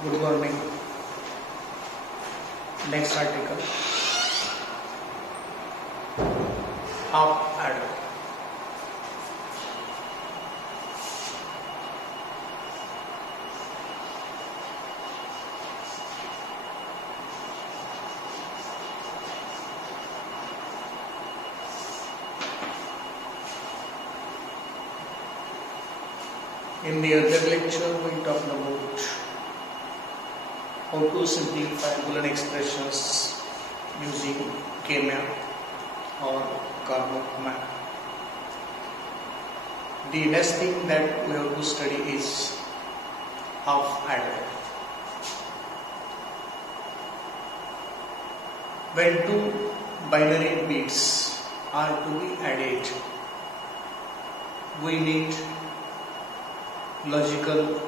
Good morning. Next article. Half adder. In the other lecture, we talked about how to simplify Boolean expressions using K-map or Karnaugh map. The next thing that we have to study is half adder. When two binary bits are to be added, we need logical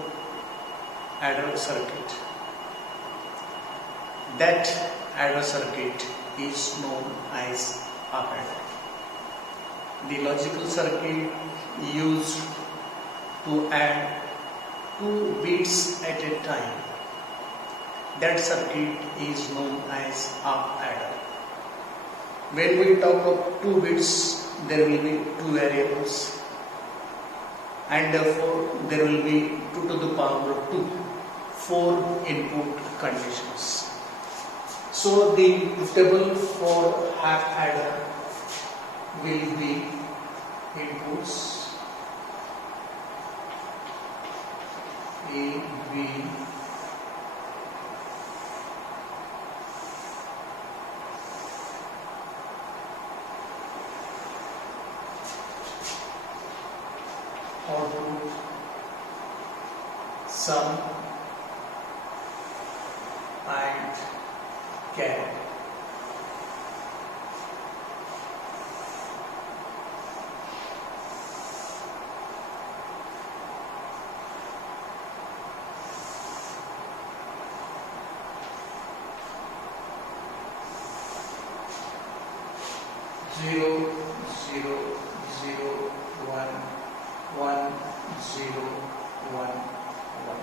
adder circuit. That adder circuit is known as half adder. The logical circuit used to add two bits at a time. That circuit is known as half adder. When we talk of two bits, there will be two variables, and therefore there will be 2 to the power of 2, 4 input conditions. So the table for half adder will be inputs A, B, output, sum and carry. Zero, zero, zero, one, one, zero, one, one.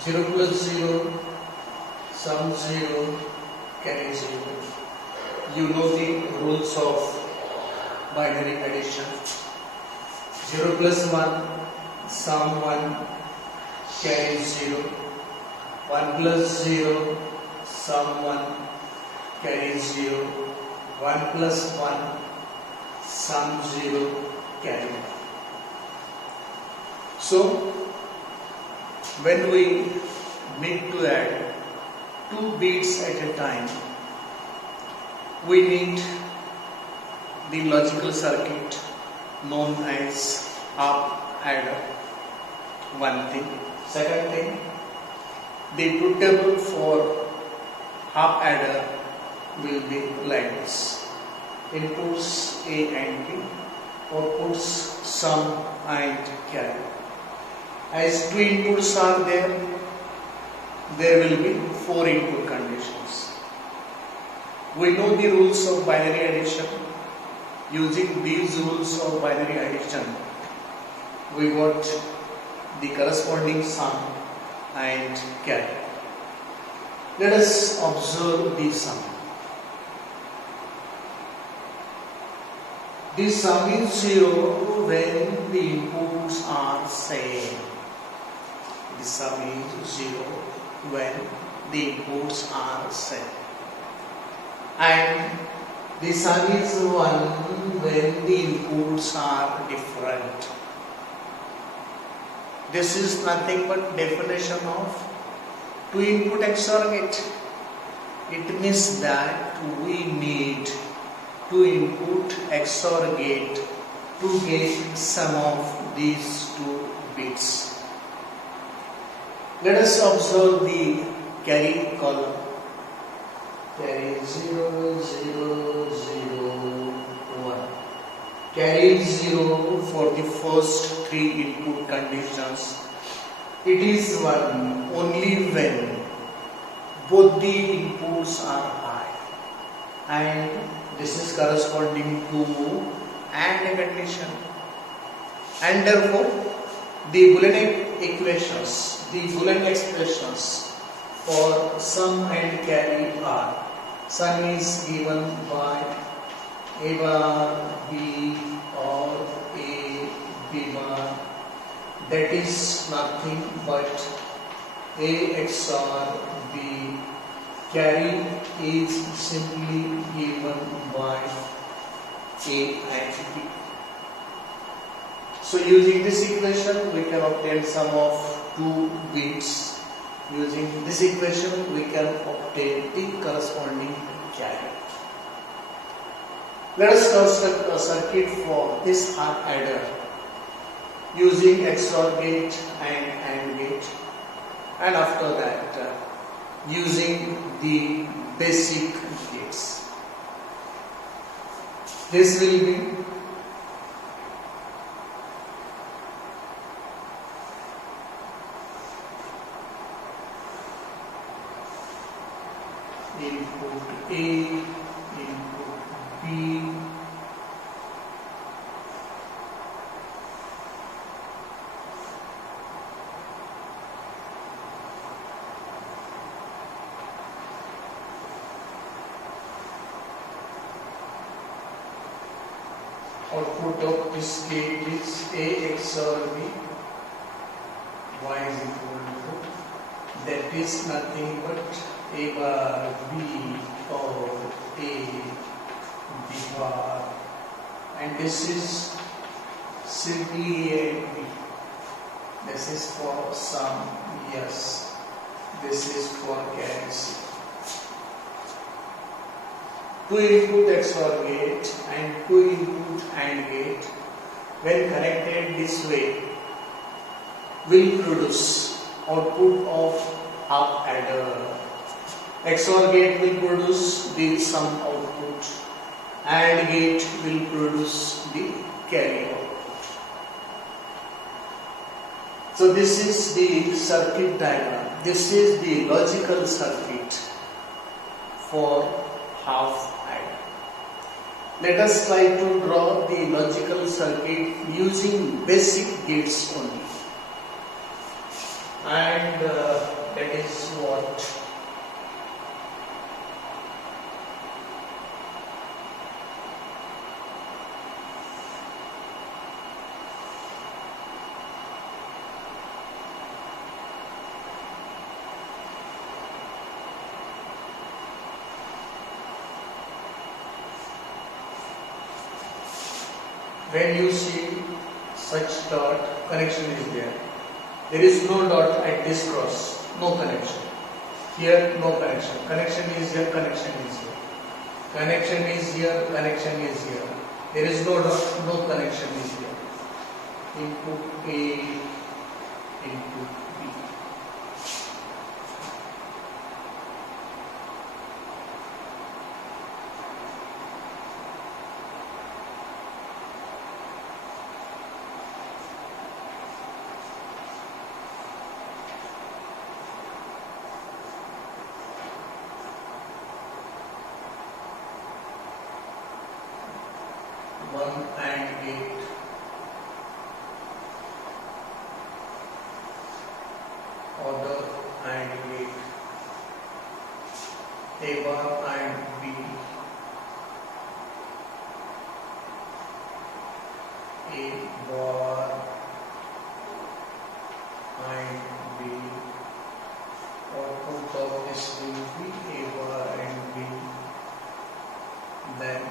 Zero plus zero, sum zero, carry zero. You know the rules of binary addition. 0 plus 1, sum 1, carry 0. 1 plus 0, sum 1, carry 0. 1 plus 1, sum 0, carry 1. So, when we need to add two bits at a time, we need the logical circuit known as half adder. One thing. Second thing, the truth table for half adder will be like this. Inputs A and B, outputs sum and carry. As two inputs are there will be 4 input conditions. We know the rules of binary addition. Using these rules of binary addition, we got the corresponding sum and carry. Let us observe the sum. The sum is 0 when the inputs are same. The sum is 0 when the inputs are same. And the sum is 1 when the inputs are different. This is nothing but definition of two input XOR gate. It means that we need two input XOR gate to get sum of these two bits. Let us observe the carry column. Carry 0, 0, 0, 1. Carry 0 for the first 3 input conditions It is 1 only when both the inputs are high, and this is corresponding to AND condition, and therefore the Boolean expressions for sum and carry are: sum is given by A bar B or A B bar, that is nothing but A XOR B. Carry is simply given by A and B. So using this equation we can obtain sum of 2 bits. Using this equation we can obtain the corresponding carry. Let us construct a circuit for this half adder using XOR gate and AND gate, and after that using the basic gates. This will be input A, input B, output of this gate is A XOR B, y is equal to, that is nothing but A bar B or A B bar, and this is simply A and B. This is for sum, yes, this is for carry C. 2 input XOR gate and 2 input AND gate, when connected this way, will produce output of half adder. XOR gate will produce the sum output, AND gate will produce the carry output. So this is the circuit diagram. This is the logical circuit for half adder. Let us try to draw the logical circuit using basic gates only, and that is what when you see such dot, connection is there. There is no dot at this cross, no connection. Here no connection. Connection is here, connection is here. Connection is here, connection is here. There is no dot, no connection is here. Input A, input B. One AND gate, other AND gate, A bar and B, A bar and B. Output of this will be A bar and B. Then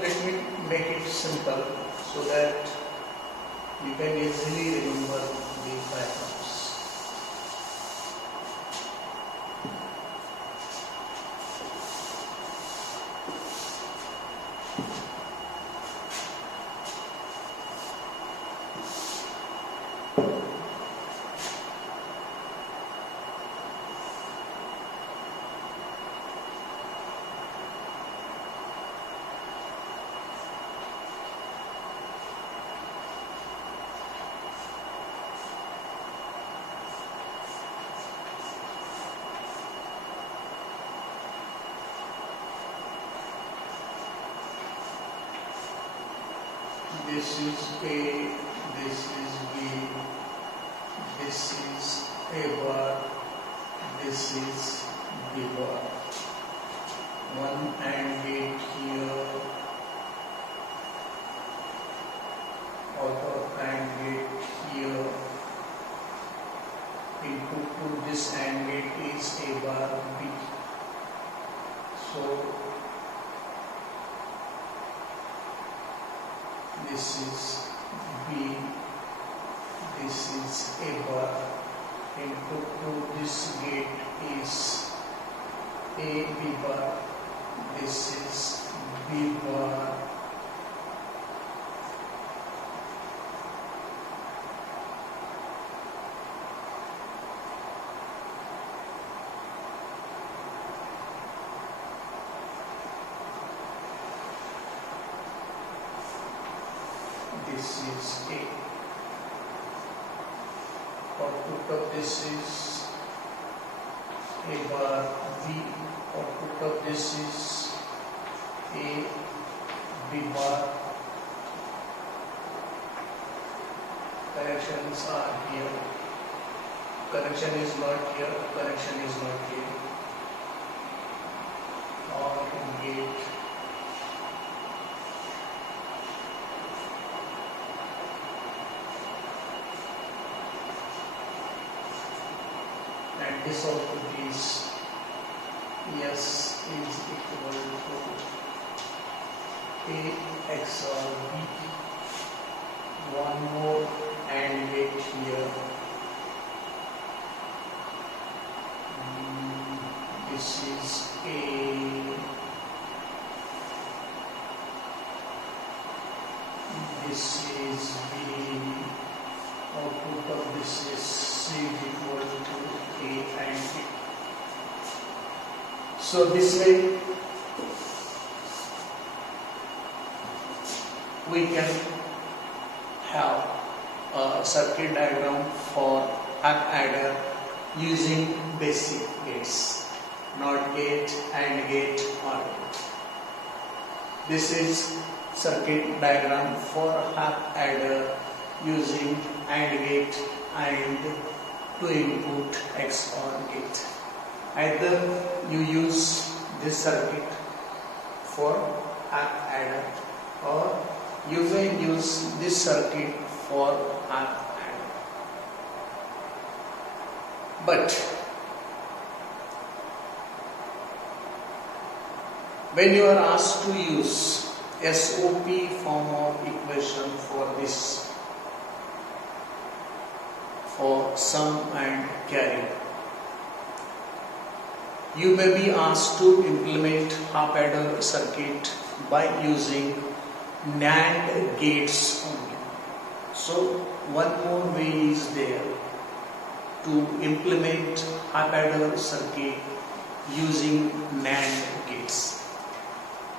let me make it simple so that you can easily remember the diagrams. This is A, this is B, this is A bar, this is B bar. One AND gate here, other AND gate here. Input to this AND gate is A bar B. So this is B, this is A bar. Input to this gate is A B bar. This is B bar. This is A. Output of this is A bar B. Output of this is A B bar. Connections are here. Connection is not here. Connection is not here. OR gate. And this output is S is equal to A XOR B. One more AND gate here. This is A. This is B. Output of this is C is equal to A and B. So this way we can have a circuit diagram for half adder using basic gates, NOT gate, AND gate, OR gate. This is circuit diagram for half adder using AND gate and 2 input XOR gate. Either you use this circuit for half adder or you may use this circuit for half adder. But when you are asked to use SOP form of equation for this, for sum and carry, you may be asked to implement half adder circuit by using NAND gates only. So one more way is there to implement half adder circuit using NAND gates.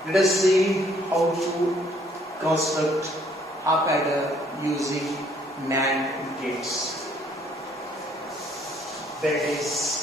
Let us see how to construct half adder using NAND gates. That is,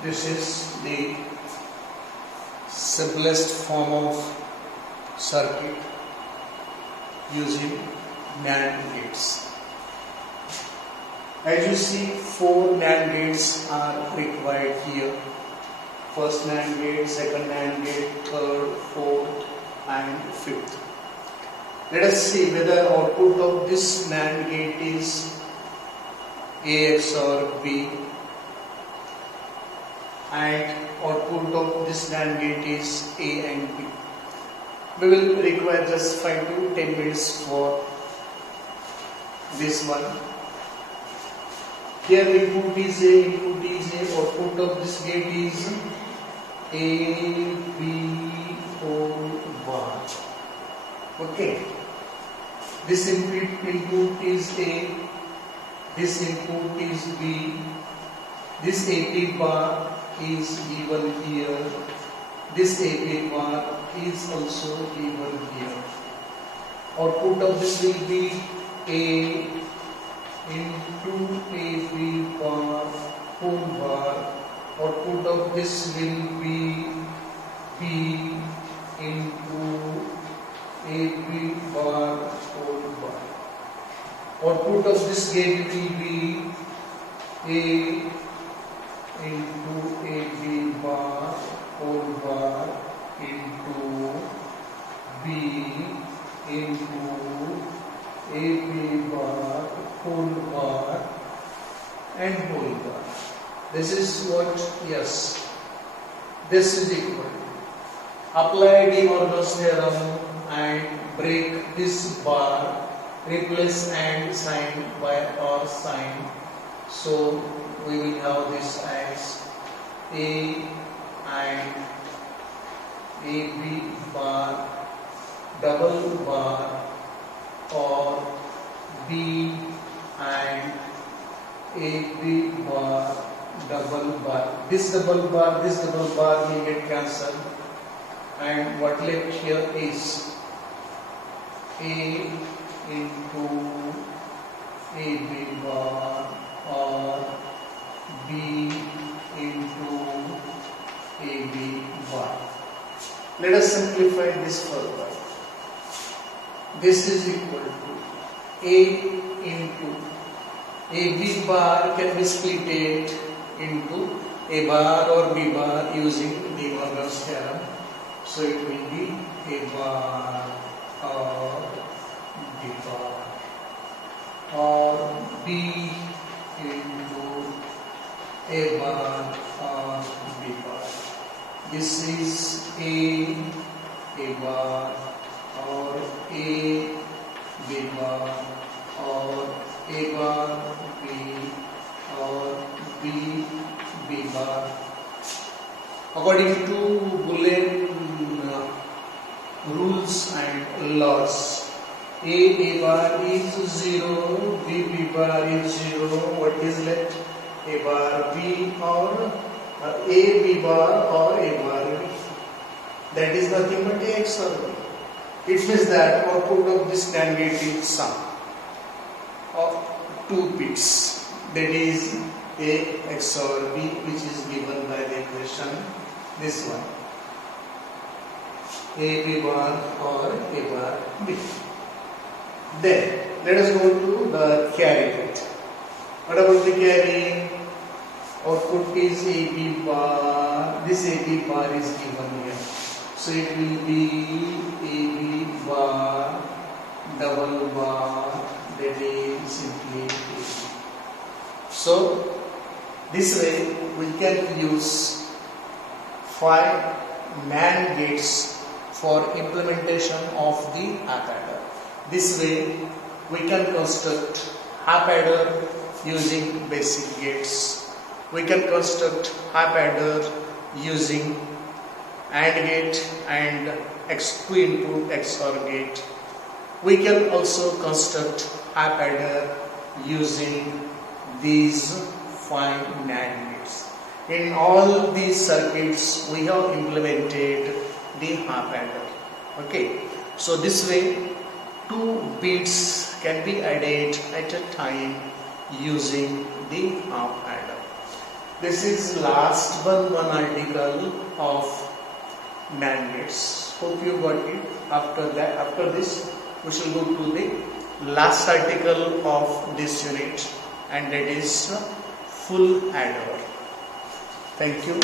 This is the simplest form of circuit using NAND gates. As you see, 4 NAND gates are required here. First NAND gate, second NAND gate, third, fourth and fifth. Let us see whether output of this NAND gate is A XOR B and output of this NAND gate is A and B. We will require just 5 to 10 minutes for this one. Here input is A, output of this gate is A, B, O, bar. Okay. This input is A, this input is B, this AP bar is given here, this AP bar is also given here. Output of this will be A into AB bar whole bar. Output of this will be B into AB bar whole bar. Output of this gate will be A into AB bar whole bar into B into AB bar whole bar and whole bar. This is what? Yes. This is equal to. Apply De Morgan's theorem and break this bar, replace and sign by or sign. So we will have this as A and AB bar double bar or B and AB bar double bar. This double bar will get cancelled, and what left here is A into AB bar or B into AB bar. Let us simplify this further. This is equal to A into AB bar can be split into A bar or B bar using De Morgan's theorem. So it will be A bar or B bar or B into A bar or B bar. This is A bar or A B bar or A bar B or B bar. According to Boolean rules and laws, A bar is 0, B bar is 0. What is left? A bar B or A B bar or A bar B. That is nothing but A XOR B. It means that output of this NAND gate is sum of 2 bits. That is A XOR B, which is given by the equation this one. A B bar or A bar B. Then let us go to the carry bit. What about the carry? Output is AB bar. This AB bar is given here. So it will be AB bar double bar, that is simply AB. So this way we can use 5 NAND gates for implementation of the half adder. This way we can construct half adder using basic gates. We can construct half adder using AND gate and 2 input XOR gate. We can also construct half adder using these 5 NAND gates. In all these circuits we have implemented the half adder. Okay, so this way 2 bits can be added at a time using the half adder. This is last one article of NAND gates. Hope you got it. After this, we shall go to the last article of this unit, and that is full adder. Thank you.